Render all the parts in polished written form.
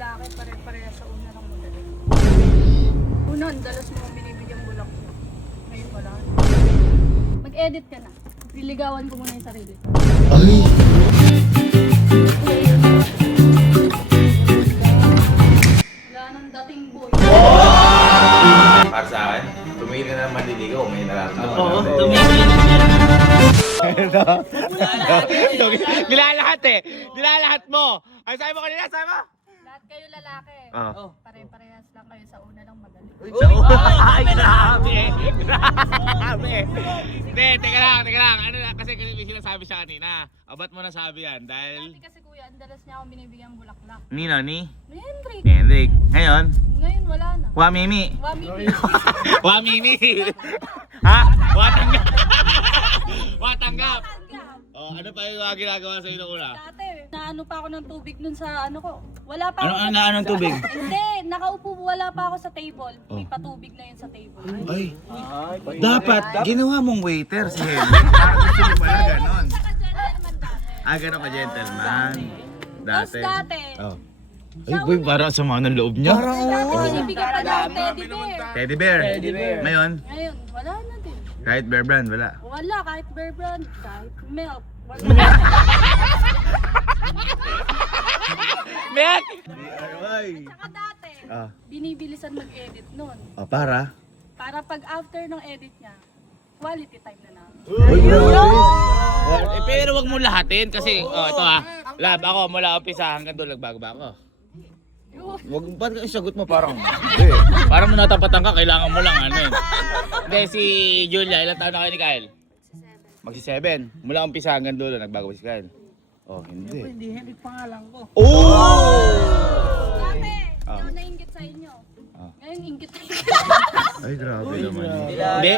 lalaki, pare-pareha sa una ng modelo. Una, ang dalas mo binibigyang bulak mo. Ngayon wala. Mag-edit ka na. Liligawan ko muna yung sarili. Wala nang dating boy. Para sa akin, tumingin ka na maliligaw, may nararamdaman. Oo, natin. tumingin na Nilalahat eh. Nilalahat mo. Ay, sabi mo kanina, sabi mo. Lahat kayo lalaki. Oh. Pare-parehas lang kayo sa una ng magaling. Ay, grabe. Grabe. Hindi, teka lang. Ano na, kasi may sinasabi siya kanina. O, ba't mo nasabi yan? Dahil... Dati kasi kuya, ang dalas niya akong binibigyang bulaklak. Nino, ni? Ni Hendrik. Ni Hendrik. Ngayon? Ngayon wala na. Wamimi. Wamimi. Wamimi. Ha? Watanggap. Watanggap. Oh, ano pa yung ginagawa sa ino una? Dati, naano pa ako ng tubig nun sa ano ko. Wala pa ako Anong tubig? Hindi, nakaupo, wala pa ako sa table. May patubig na yun sa table. Ay, dapat ginawa mong waiter si Henry. Para gusto mo pala ganon. Saka gentleman dati. Ganon ka gentleman. Tapos dati, Oh. Ay, boy, parang sama ng loob niya. dati binibigyan pa daw teddy bear. Teddy bear. Ngayon, Ngayon, wala na din. kahit bear brand, wala. Wala, kahit bear brand, kahit milk. Wala. Mek! Saka dati, Ah, binibilisan mag-edit nun. para? Para pag after ng edit niya, quality time na namin. Pero wag mo lahatin kasi, ito lab, ako mula umpisa hanggang doon nagbago ba ako? Wag ba't ka sagot mo parang parang natapatan ka, kailangan mo lang ano eh. Hindi, si Julia, ilang taon na kayo ni Kyle? Magsi-7. Mula umpisa hanggang dulo, nagbago ba si Kyle? Oh, hindi. Hindi, Henrik pangalan ko. Dati, ako nainggit sa inyo. Ngayon, inggit na inggit. Ay, grabe naman yun. Hindi.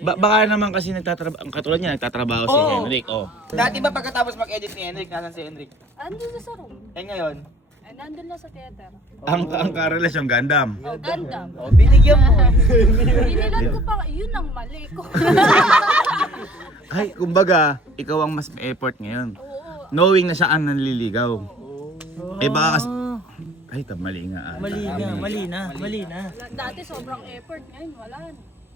Baka naman kasi ang katulad niya, nagtatrabaho si Henrik. Oh. Dati ba pagkatapos mag-edit ni Henrik, nasan si Henrik? Andun na sa room. Eh ngayon? Eh, nandun na sa theater. Ang karelasyon Gundam. Oh, ganda. Binigyan mo. Binilan ko pa, yun ang mali ko. Ay, kumbaga, ikaw ang mas may effort ngayon. Oo. Knowing na saan nanliligaw. Eh baka kasi... Ay, mali nga. Mali na. Dati sobrang effort, ngayon wala na.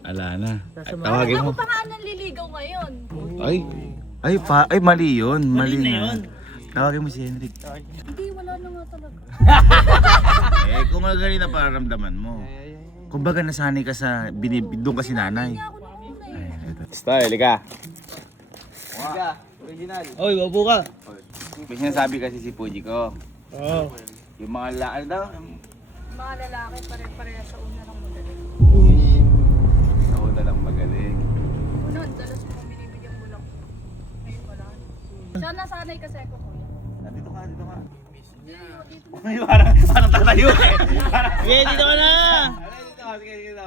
Ala na. Tawagin Ako mo. pa nga nanliligaw ngayon. Ay, mali yun. Mali na. Tawagin mo si Henrik. Hindi, wala na nga talaga. Kung magaling na pararamdaman mo. Kumbaga nasanay ka sa doon ka si nanay. Hindi ako nung una eh. Style, lika. Original. Oy, wabo ka. May sinasabi kasi si Puji ko. Oo. Yung mga ano daw? Mga lalaki pare-pareha sa una ng magaling. Sa una lang magaling. Una, ang dalas mo binibigyang bulak mo. Ngayon wala na. Sana sanay kasi ako ko. Dito ka. Dito Ay, parang tatayo eh. Sige, dito ka na! Sige na.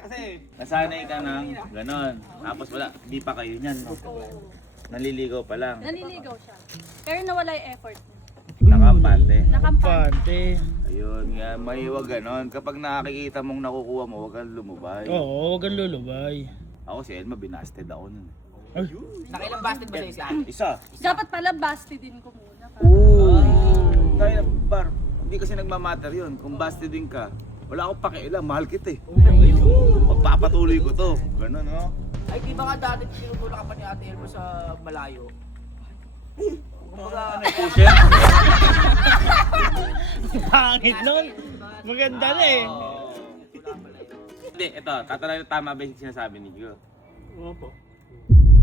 Kasi nasanay ka ng ganon. Tapos wala, di pa kayo niyan. No? Naliligaw pa lang. Naliligaw siya. Pero nawala yung effort niya. Nakampante. Nakampante. Ayun nga, may wag ganon. Kapag nakikita mong nakukuha mo, wag kang lumubay. Oo, huwag kang lulubay. Ako si Elma, binasted ako nun. Nakailang basted ba sa'yo si Ate? Isa. Dapat pala busted din ko muna. Dahil bar, hindi kasi nagmamatter yun. Kung busted din ka, wala akong pakialam, mahal kita eh. Pagpapatuloy ko to. Ganon, no? Ay, di ba nga dati tinutulak ka pa ni Ate Elmo sa malayo? Kumbaga, Pusher? pangit nun. Maganda na eh. Hindi, ito, tatanungin tama ba yung sinasabi ni Gio? Opo.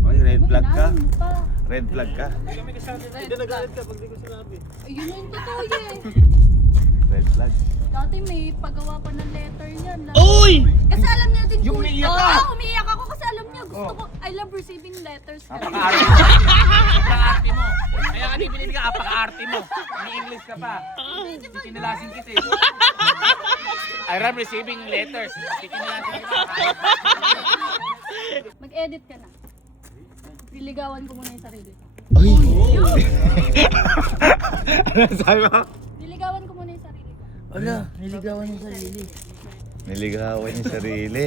Oy, red flag ka. Inaano pa. Red flag ka. Hindi nagalit ka pag di ko sinabi. Ayun na yung totoo eh. Red flag. Dati may pagawa pa ng letter yan. Uy! Kasi alam niya din Yung kung- umiiyak ka? Oo, umiiyak ako kasi alam niya gusto ko. I love receiving letters. Apaka-arte mo. Kaya ka din pinili ka, apaka-arte mo. May English ka pa. Kinalasin kita eh. I love receiving letters. Kinalasin kita. Mag-edit ka na. Liligawan ko muna yung sarili ko. Ay! Ano sabi mo? Liligawan ko muna yung sarili ko. Wala, niligawan yung sarili. Niligawan yung sarili.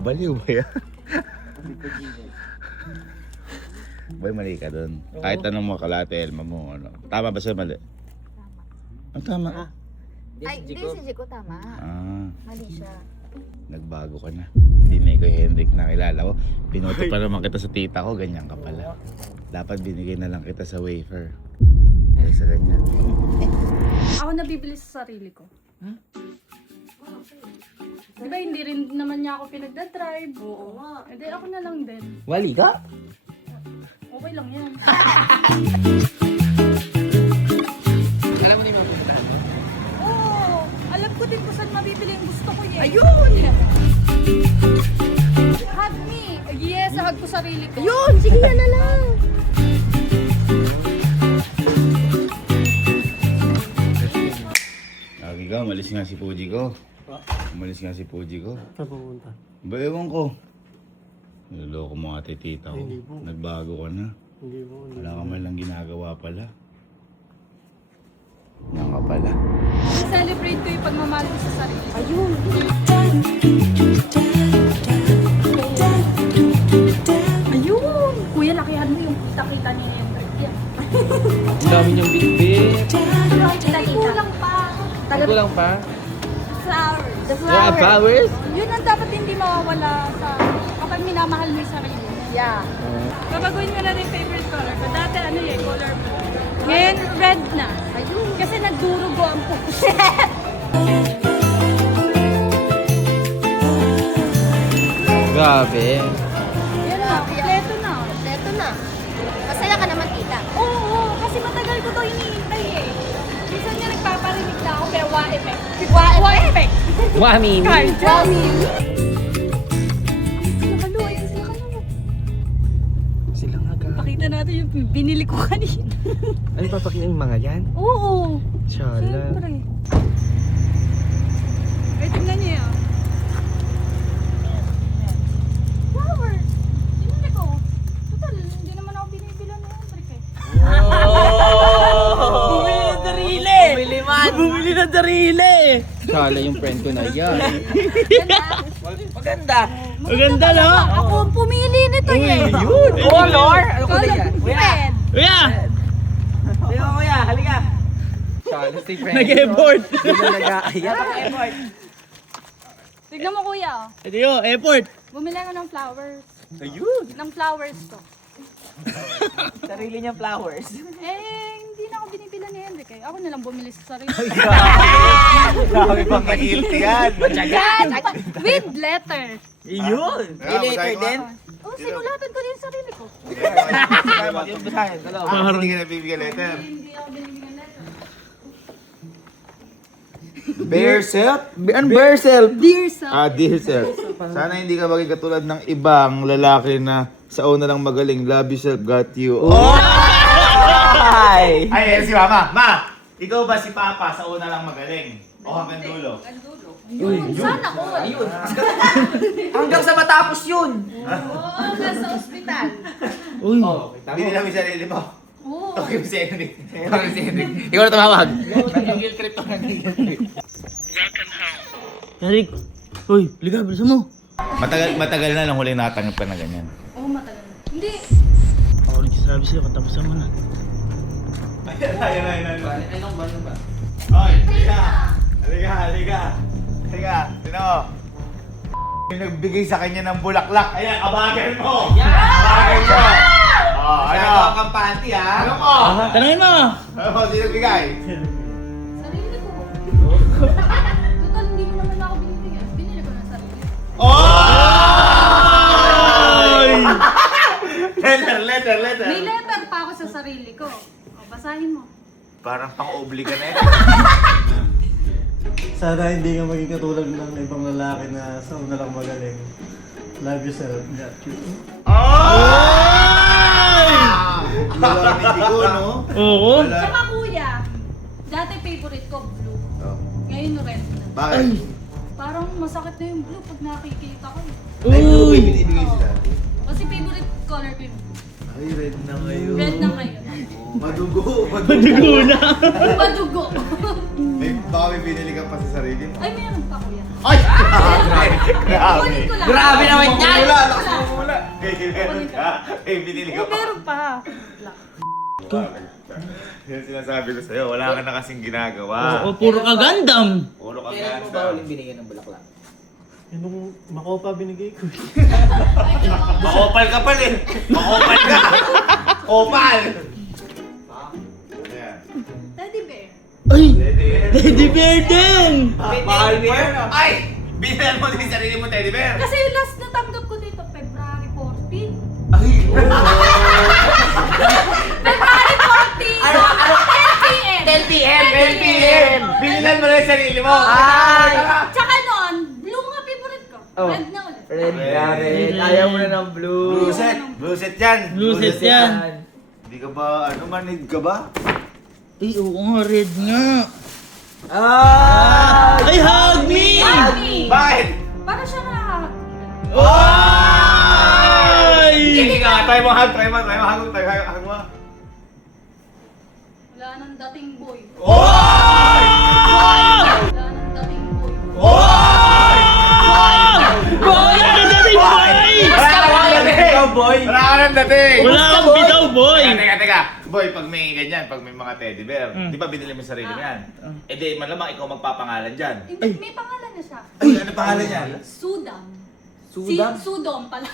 Baliw ba yan? Boy, mali ka dun. Kahit anong makalate, Elma mo. Ano. Tama ba siya mali? Ah, tama. Ay, hindi si Jico, tama. Ah, Mali siya. nagbago ka na. Hindi na ikaw Hendrik nakilala ko. Binoto pa naman kita sa tita ko, ganyan ka pala. Dapat binigay na lang kita sa wafer. Ay, sa ganyan. Ako nabibili sa sarili ko. Di ba hindi rin naman niya ako pinagdadrive? Oo nga. E di ako na lang din. Wali ka? Okay lang yan. Alam mo na yung mapunta? Oo! Alam ko din kung saan mabibili yung gusto ko eh. Ayun! Hug me! Yes, hug ko sarili ko. Yun! Sige yan na lang! Lagi ka, umalis nga si Puji ko. Umalis nga si Puji ko. Saan pupunta? Ba, ewan ko. Niloloko mo ate tita ko. Hindi po. Nagbago ka na. Hindi po. Wala ka man lang ginagawa pala. Yan ka pala. Celebrate ko yung pagmamahal ko sa sarili ko. Ayun! Ayun! Kuya, lakihan mo yung kita-kita ni Hendrik yan. Ang dami niyang bitbit. Ay, kulang pa. Tago lang pa. Flowers. The Yeah, flower! flowers? Yun ang dapat hindi mawawala sa kapag minamahal mo yung sarili mo. Yeah. Babaguhin ko na rin yung favorite color ko. Dati ano eh, color blue. Ngayon, red na. Ayun! Kasi nagdurugo ang puso. Grabe. Yan na, kompleto na. Kompleto na. Masaya ka naman, tita. Oo, kasi matagal ko to hinihintay eh. Minsan nga nagpaparinig na ako, pero wa effect. Wa effect! Mami. Card. Wow! Sila kalu, ayun sila kalu. Sila nga ka. Pakita natin yung binili ko kanina. Ano papakita yung mga yan? Oo. Shala. Siyempre. Ay, tingnan niyo yan. Flowers! Binili ko. Total, hindi naman ako binibilan ni Hendrik eh. Bumili ng darili! Bumili man! Bumili ng darili! Shala yung friend ko na yan. Maganda! Maganda, no? Ako ang pumili nito eh. Yun! Color! Ano Color red. Kuya! Sige mo kuya, halika! Shala si friend. Nag-effort! Hindi na nag-aayat ang effort. Tignan mo kuya. Oh. Ito yun, effort! Bumili ako ng flowers. Ayun! Ng flowers ko. Sarili niyang flowers. Eh, hindi na ako binibilan ni Hendrik eh. Ako na lang bumili sa sarili. Grabe pang ka-guilty yan! Yan! With letter. Ayun! Yeah, Later basahin mo. din? Oh, sinulatan ko din sa sarili ko. Yung basahin, dalawa. Parang hindi ka nabibigyan letter. Hindi ako binibigyan letter. Bear self? Ano bear self? Dear self. Dear self. Sana hindi ka maging katulad ng ibang lalaki na sa una lang magaling. Love yourself, got you. Ay! Ay, si Mama. Ma, ikaw ba si Papa sa una lang magaling? O hanggang dulo? Sana ko. Ayun! Hanggang sa matapos yun! Oo, nasa ospital. Uy! Binili lang yung sarili mo. Oo. Okay, si Henrik. Tawag si Henrik. Ikaw na tumawag. Nagigil trip to, nagigil trip. Eric! Uy, liga, bilisan mo! Matagal na lang huling nakatanggap ka na ganyan. Oo, matagal. Hindi. Ako nagsasabi sa'yo, katapusan mo na. Ayun. Anong ba? Hoy, halika. Sino? Yung nagbigay sa kanya ng bulaklak. Ayan, abagan mo. Abagan mo. Oh, ano? Ang panty ha? Ano mo? Tanungin mo! Ano mo? Sino nagbigay? Sarili ko. Total, hindi mo naman ako binibigyan. Binili ko na sarili ko. Oy! Letter. May letter pa ako sa sarili ko. O, basahin mo. Parang pang-obliga na yun. Sana hindi ka maging katulad ng ibang lalaki na sa una lang magaling. Love yourself, got you. Ay! Wala ni Tigo, no? Oo? Tsaka kuya, dati favorite ko blue. Oh. Ngayon red na. Bakit? Parang masakit na yung blue pag nakikita ko eh. Ay, blue ba yung binibigay sila? Kasi favorite color ko yung blue. Ay, red na ngayon. Red na ngayon. Madugo. Madugo na! Madugo. Baka may binili ka pa sa sarili mo. Ay, meron pa kuya. Ay! Grabe. Kunin ko lang. Grabe naman yan! Wala, lakas mo mula. Kaya meron ka. Eh, binili ka Oh, pa. meron pa. Yan sinasabi ko sa'yo, wala ka na kasing ginagawa. O, puro ka Gundam. Puro ka Kailan mo ganda. ba huling binigyan ng bulaklak? Yun nung makopa binigay ko. Makopal ka pala eh. Makopal ka. Kopal. Ayan. Teddy bear. Ay! Teddy. Teddy bear din! Mahal niya. Ay! Binan mo din sarili mo, teddy bear. Kasi yung last na tanggap ko dito, February 14. Ay! February 14! Ano? 10 p.m. 10 p.m. Binilan mo na yung sarili mo. Ay! Tsaka noon, blue nga favorite ko. Oh. Red na ulit. Red na red. Ayaw mo na ng blue. Blue set. Blue set yan. Blue set yan. Hindi ka ba, manid ka ba? Ay, oo nga, red nga. Ah! Ay, hug me! Mami! Bakit? Para siya nakakakit. Ay! Hindi ka, try mo hug mo. Hug mo. Wala nang dating boy. Oy! Wala nang dating boy. Oy! Boy! Ano dating boy? Wala ka nang dating! boy. Wala ka nang dating! Wala kang bitaw, boy! Teka. Boy, pag may ganyan, pag may mga teddy bear, di ba binili mo yung sarili mo yan? Eh di, malamang ikaw magpapangalan dyan. Hindi, may pangalan na siya. Ay, ano pangalan yan? Sudam. Sudam? Sudom pala.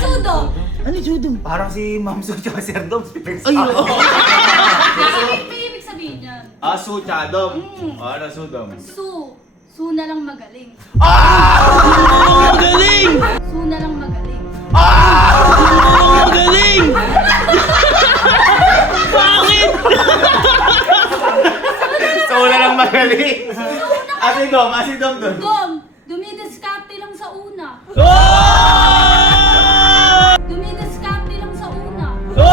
Sudom. Ano yung judo? Parang si Ma'am Su tsaka Sir Dom. Ay, oo. May ibig sabihin yan. Ah, Su tsaka Dom. Mm. Ano, Su Dom? Su na lang magaling. Ang galing! Su na lang magaling. Ang galing! Bakit? So, wala lang magaling. Asi Dom doon. Dom, dumidiskarte lang sa una. Oh! Dumidiskarte lang sa una. Oh!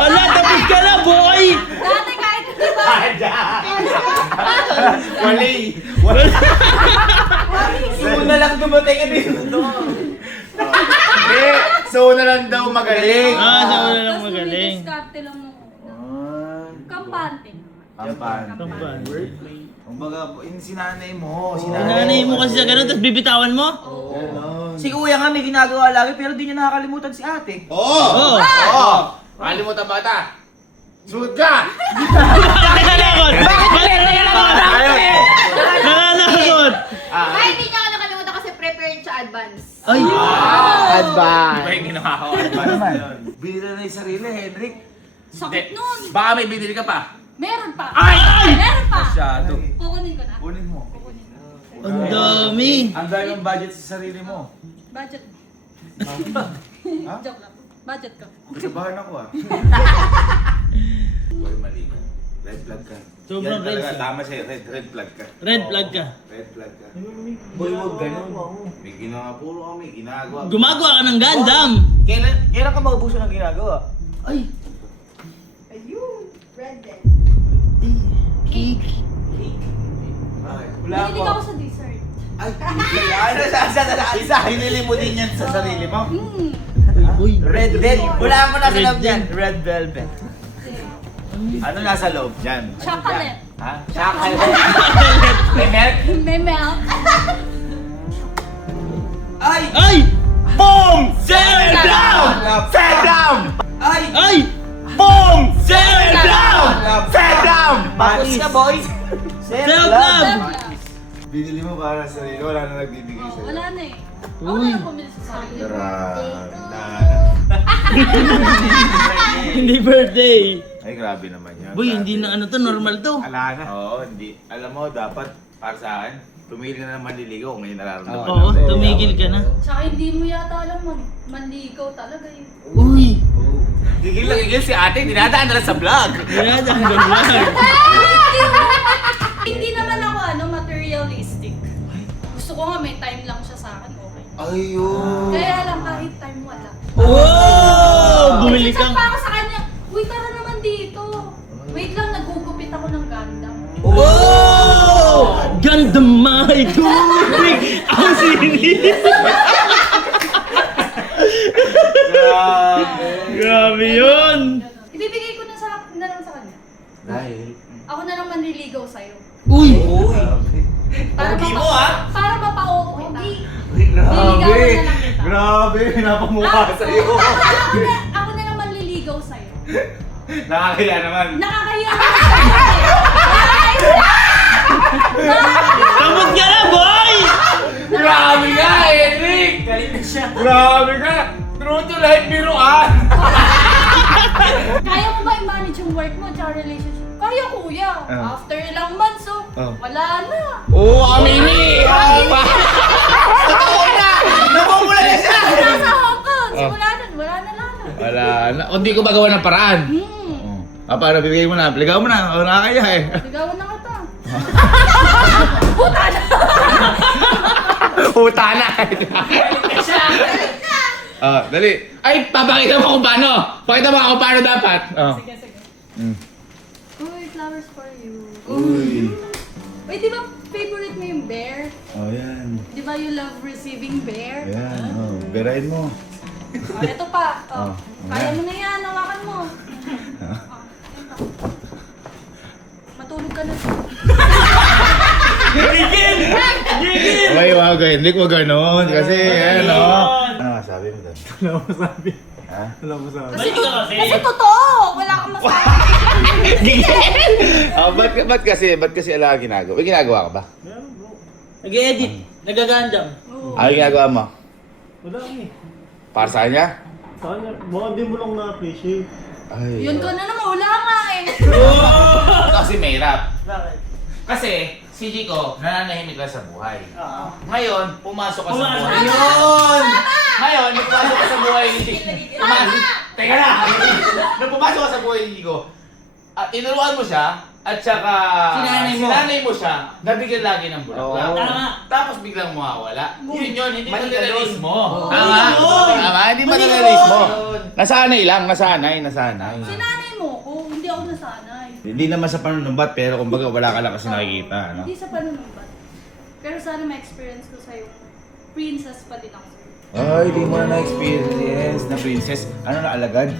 Ala, tapos ka na, boy! Dati kahit hindi ba? Wali. Una lang dumating ka dito. Hindi. So, na lang daw magaling. Ah, sa una lang Tapos magaling. dumidiskarte lang nung una. Kampante. Kampan. Kampan. Kumbaga, yung sinanay mo. Nanay mo kasi sa ganun, tapos bibitawan mo? Ganon. Si kuya nga may ginagawa lagi pero di niya nakakalimutan si ate. Oo! Oo! Kalimutan bata. Sugod ka! Bakit nalakot? Bakit nalakot? Nalakot! Ay, hindi niya ako nakalimutan kasi prepared siya advance. Ay! Di Advance. ba yung ginawa ko? Binili na yung sarili, Henrik. Sakit nun. Baka may binili ka pa. Meron pa. Ay! Meron pa. Masyado. Kukunin ko na. Kunin mo. Ang dami! Ang dami ng budget sa sarili mo. Budget. Ha? Joke lang. Budget ko. Kasabahan ako ah. Boy, mali ka. Red flag ka. Sobrang Yan talaga, red flag. tama siya. Red flag ka. Red flag ka. Red flag ka. Boy, wag ganun. May ginawa, puro kami ginagawa. Gumagawa ka ng Gundam! Kailan ka maubuso ng ginagawa? Ay! Ayun, red then. Cake! Wala Mahilig ako sa dessert. Ay, ano isa, hinili mo din yan sa sarili mo. Uy! Red velvet. Wala ako nasa Red loob dyan. Red velvet. Ano nasa loob dyan? Chocolate. Ha? Chocolate. May milk? May milk. Ay! Ay! Boom! Settle down! Settle down! Ay! Ay! Boom! Settle down! Settle down! Patis ka, boy! Self-love! Binili mo para sa sarili, wala na nagbibigay Oh, sa'yo. wala na eh. Ako na lang pumili sa sarili. Hindi birthday! Ay, grabe naman yan. Boy, hindi na ano to, normal to. Ala na. Oo, hindi. Alam mo, dapat para sa akin, tumigil ka na ng manliligaw kung may nararamdaman. Oo, tumigil ka na. Tsaka hindi mo yata alam manligaw talaga eh. Uy! Gigil na gigil si ate, dinadaan na lang sa vlog. Yan, ang ganda. Hindi naman ako materialistic. Gusto ko nga may time lang siya sa akin, okay. Ayun. Kaya lang kahit time wala. Oh! Bumili Minsan kang... pa ako sa kanya, uy tara naman dito. Wait lang, nagugupit ako ng Gundam. Oh! Ganda my tubig! Ang sinis! Grabe yun! Ibibigay ko na lang sa kanya. Dahil? Ako na lang manliligaw sa'yo. Uy! Pogi mo, ha? Para mapa-oo kita. Grabe! Grabe! Napamukha sa'yo! Ako na lang manliligaw sa'yo. Nakakaya naman. Nakakahiya naman sa'yo. Tamot ka na, boy! Grabe ka, Henrik! Galit na siya. Grabe ka! True to life biruan! Kaya mo ba i-manage yung work mo at relationship? Kaya, kuya. After ilang months, wala na. Oo, amini! Totoo na! Namumula na siya! Nasa Hong Kong. Wala na lang. Wala na. O, hindi ko magawa ng paraan. Paano, bibigay mo na. Ligaw mo na. O, nakakaya eh. Ligawan na kita. Puta na! Galit na siya. Dali. Ay, papakita mo kung paano. Pakita mo kung paano dapat. Sige. Mm. Uy, flowers for you. Uy! Uy, di ba favorite mo yung bear? Oh, yan. Di ba you love receiving bear? Yan. Oh, berain mo. Oh, ito pa. Oh. Kaya mo na yan, hawakan mo. Ito. Matulog ka na. Gigil! Gigil! Okay, wag Henrik, wag ganon. Kasi, ano. Ano masabi mo doon? Wala mo sabi. Ha? Wala mo sabi. Balik ka kasi. Kasi totoo! Wala kang masabi. Ba't kasi ala ginagawa? May ginagawa ka ba? Meron bro. Nag-edit. Nagagandam. Ano ginagawa mo? Wala eh. Para sa kanya? Sana, baka di mo lang na-appreciate. Ay. Yun ka na naman, wala nga eh. Kasi mahirap. Bakit? Kasi, si Chico, nananahimik lang sa buhay. Oo. Ngayon, pumasok ka sa Pumasok. buhay. Yun! Ngayon, nung pumasok ka sa buhay ni Chico. Teka lang! Nung pumasok ka sa buhay ni Chico, tinuruan mo siya, at saka sinanay mo siya, nabigyan lagi ng bulaklak. Oo. Tama. Tapos biglang mawawala. Yun, hindi mo Mali ka nire-release dun. mo. Oo. Tama? Yun. Tama, hindi mo Mali nire-release mo. yun. Nasanay lang, nasanay. Sinanay mo ko, hindi ako nasanay. Hindi naman sa panunumbat, pero kumbaga wala ka lang kasi nakikita, ano? Hindi sa panunumbat. Pero sana ma-experience ko sa'yo, princess pa din ako sa'yo. Ay, di mo na na-experience na princess. Ano na, alagad?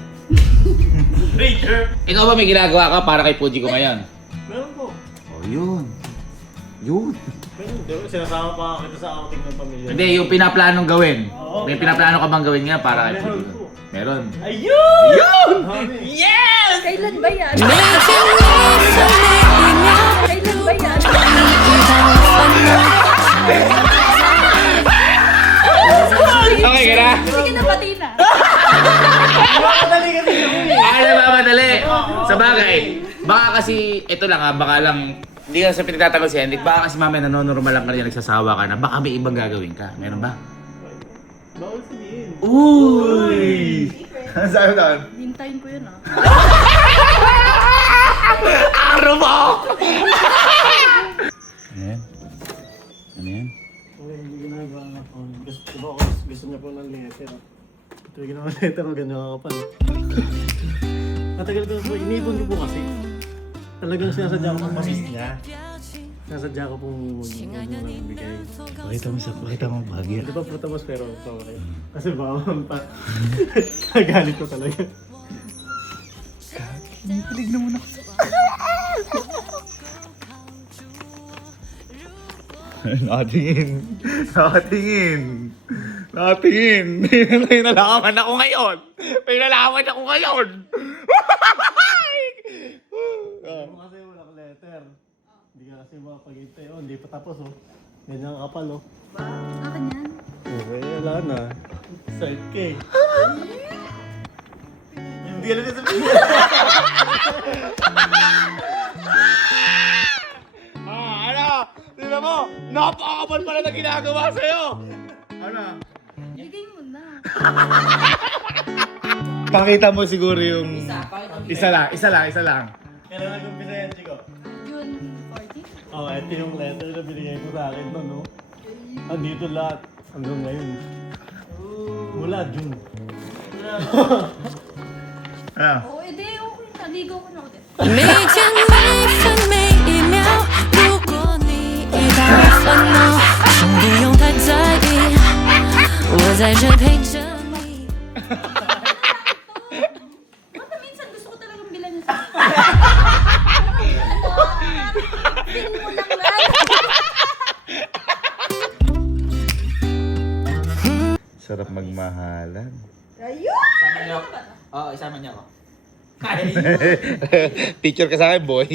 Ranger! Ikaw ba may ginagawa ka para kay Puji ko ngayon? Meron po. Oh, yun. Yun. Pero di ba, sinasama pa kita sa outing ng pamilya. Hindi, yung pinaplanong gawin. Oo. May pinaplano ka bang gawin nga para kay Meron Puji ko? po. Meron. Ayun! Yun! Sabi. Yes! Kailan ba yan? Kailan ba yan? Okay ka na? Sige na, pati na. Madali kasi ako eh. Ano ba madali? Sa bagay, baka kasi, ito lang ha, baka lang, hindi ka sa pinagtatanggol si Henrik, baka kasi mamaya nanonormal lang ka rin, nagsasawa ka na, baka may ibang gagawin ka. Meron ba? Bawal sabihin. Uy! Ano sabi doon? Hintayin ko yun ah. Araw mo! Ano yan? Ano yan? Okay, hindi ginagawa nga po. Gusto niya po ng letter. Ito yung ginawa ng letter ko, ganyan kakapal. Matagal ko po, iniipon ko po kasi. Talagang sinasadya ko pong masis niya. Sinasadya ko pong magbigay. Pakita mo bahagya. Hindi pa po tapos pero okay. Kasi bawang pa. Galit ko talaga. Nakatingin. Nakatingin. Nakatingin. May nalaman ako ngayon. May nalaman ako ngayon. Kasi wala ko letter. Hindi ka kasi makapag-hintay. Oh, hindi pa tapos oh. Ganyan kapal oh. Akin yan. Okay, wala na. Side K. Hindi alam niya sabihin. Ano? Tignan mo! Napakakapal pala na ginagawa sa'yo! Ano? Bigay mo na. Pakita mo siguro yung... Isa lang. Kailan nag-umpisa yan, Chico? June 14. Oh, ito yung letter na binigay ko sa akin no, no? Andito lahat. Hanggang ngayon. Mula June. Ano? Oo, edi okay. Naligaw ko na ulit. 每天每分每一秒，如果你已把我烦恼，请不用太在意，我在这陪着你。 Baka minsan gusto ko talagang bilan yung sarili. Feel mo lang lang. Oh, isama niya ako. Picture ka sa akin, boy.